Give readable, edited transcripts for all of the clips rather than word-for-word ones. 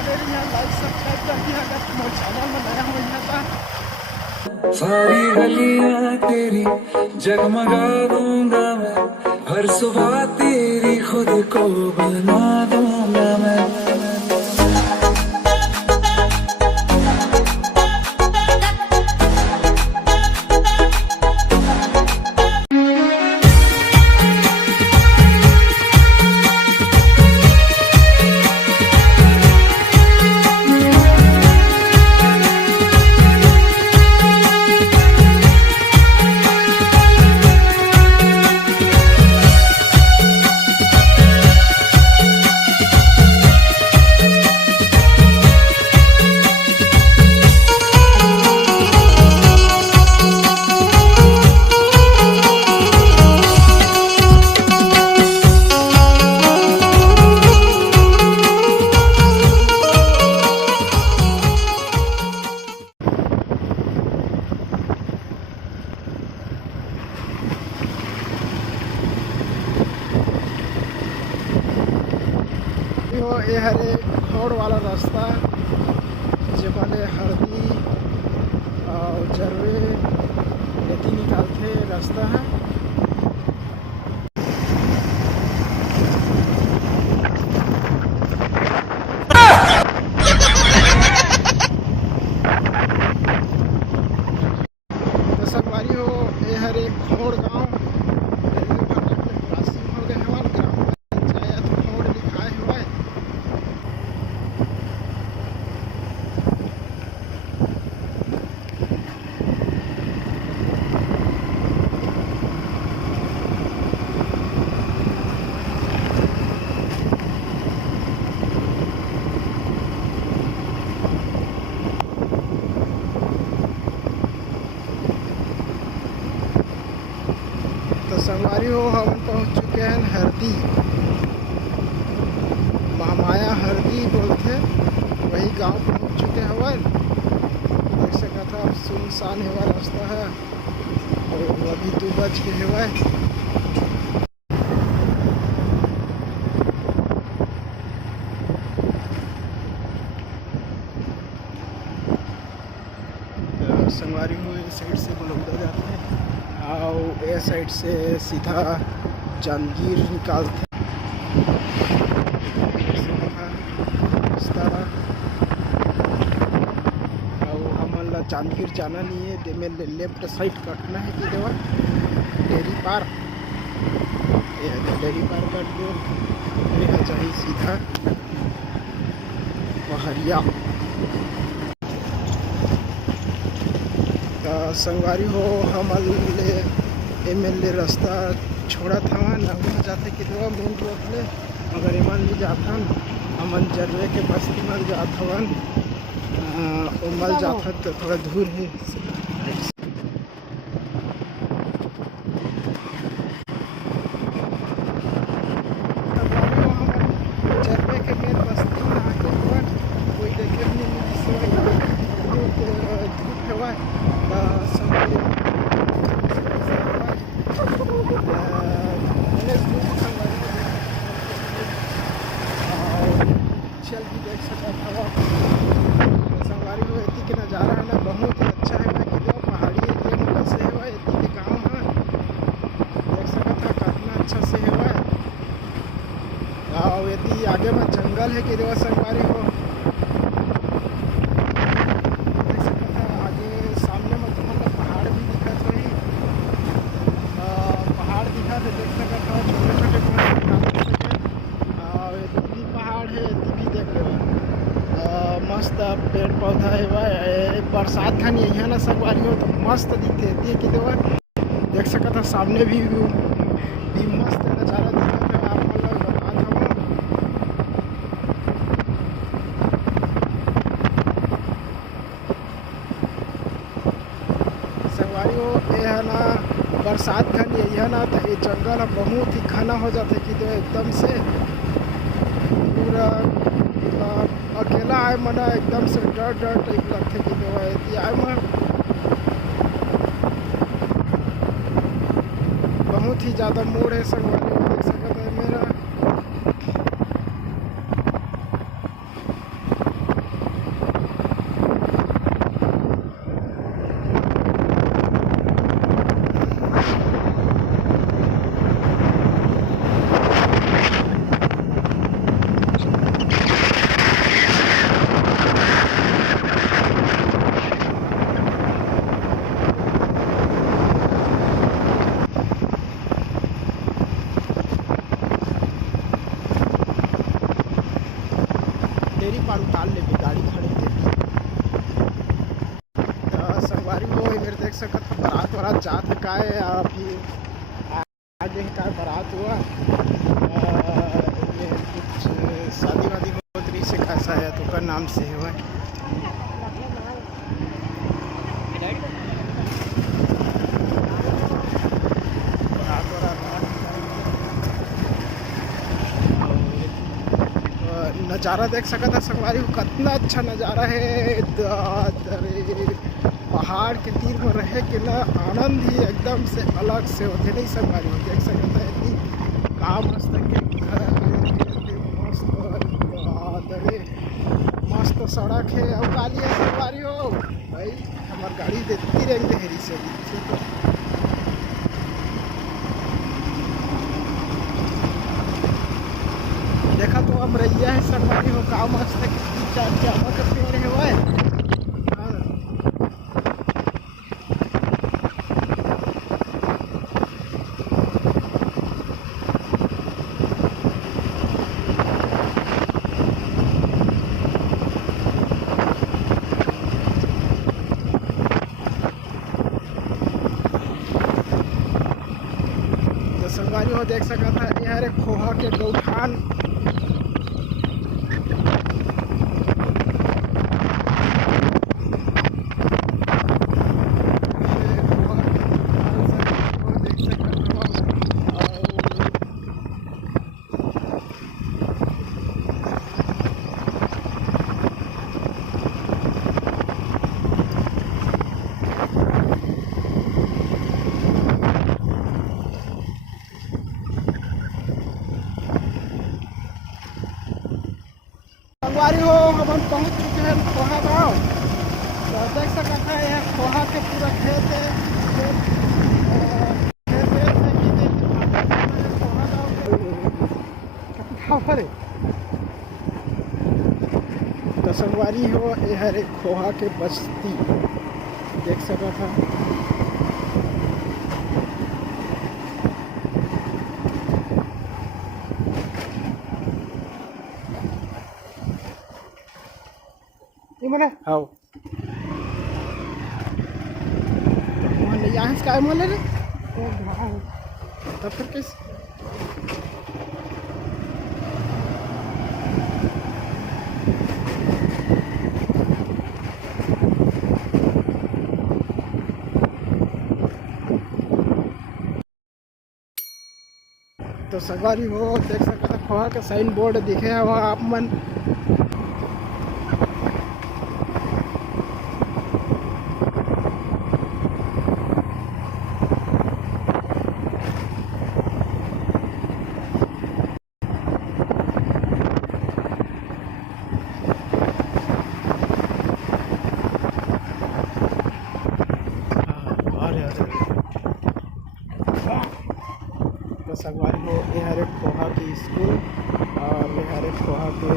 बने रहिए, like subscribe कर दिया अगर तुम्हारे चैनल में नया हो था। सारी गलियां तेरी जगमगा दूंगा मैं, हर सुबह तेरी खुद को बना दूंगा मैं। ये हरे खोड़ वाला रास्ता जो बने हरदी और जरवे यदि निकालते रास्ता है। तो संगवारी हो ये हरे खोड़ गाँव हो गए हमारे ग्राम पंचायत खोड़ लिखाए हुआ है। तो संगवारी हो हम पहुंच चुके हैं हरदी, महामाया हरदी बोलते वही गांव पहुंच चुके हैं। वन देख सका था सुनसान हुआ रास्ता है और अभी 2 बज के हुआ है। तो संगवारी हो इस साइड से बलौदा जाते हैं और ये साइड से सीधा जांजगीर निकालते और हमारा जांजगीर जाना नहीं है, दे में लेफ्ट साइड कटना है कि देवा डेरी पार, ये डेरी पार कट दो यहाँ चाहिए सीधा पहरिया। संगवारी हो हमारे MLA रास्ता छोड़ा था ना वहाँ जाते कि दवा मेन रोड में, मगर ईमान भी जाता अमन जरवे के बस्ती मल जाता वन मल जाता तो थोड़ा दूर है। जरवे के मेन बस्ती में आके कोई देखे भी नहीं धूप हुआ चल भी देख सकता था। संगवारी हो इतनी के नज़ारा है ना बहुत ही अच्छा है। मैं कि पहाड़ी एरिया में कैसे हुआ इतनी के गाँव है देख सकता था कितना अच्छा से हुआ है। और यदि आगे में जंगल है कि देवा संगवारी हो देख सकता था आगे सामने में तुम्हारा पहाड़ भी दिखा था ही पहाड़ दिखा तो देख सकता था छोटे छोटे और ये पहाड़ है भी देख रहे मस्त पेड़ पौधा है। बरसात था नहीं यहाँ ना संगवारी हो तो मस्त दिखते दिए कि देवा देख सकता था सामने भी मस्त नज़ारा दिखा था। आप मतलब बता था संगवारी हो ये है ना बरसात का नहीं है ना तो ये जंगल बहुत ही घना हो जाता है कि दो एकदम से पूरा अकेला आए मना एकदम से डर डर टाइप लगते कि दो आए मैं बहुत ही ज़्यादा मोड़ है संगवारी हो देख सकता है मेरा निकाल लेके गाड़ी खड़ी देखी। तो संगवारी हो इधर देख सकत हो बारात वारात जात है का है अभी आगे का बारात हुआ ये कुछ शादी वादी होत रही से कैसा है तो का नाम से हुआ बारात वारात नज़ारा देख सकता है संगवारी हो कितना अच्छा नज़ारा है। अरे पहाड़ के तीर में रहे के ना आनंद ही एकदम से अलग से होते नहीं संगवारी हो देख सकता है कि का मस्त के घर मस्त अरे मस्त सड़क है और काली है संगवारी हो भाई हमार गाड़ी देती रहेंगे हेरी से देखा तो हम रैया है संगवारी हो का मस्त जामा का पेड़ है वह तो संगवारी हो देख सकता था यार खोहा के गौठान संगवारी हो हम पहुँच चुके हैं खोहा गाँव। तो देख सकते हैं यह खोहा के पूरा खेत है खोहा गाँव के तो संगवारी हो यह रे खोहा के बस्ती देख सकता था। ये मने हाँ मान यहाँ से काय मान रे तब फिर किस तो संगवारी हो देख सकता खोहा का साइन बोर्ड दिखे हुआ आप मन तो संगवारी हो यह रे खोहा की स्कूल और यह रे खोहा के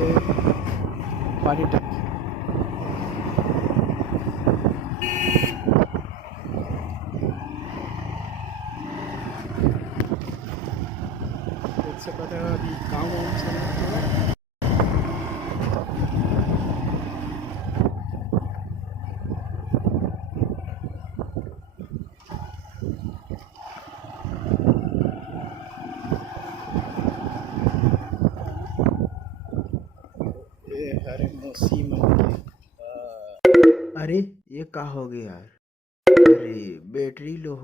पॉलिटेक्निक देख सकते हैं अभी गाँव से हरे मौसी मन अरे ये का हो गया यार। अरे बैटरी लो हो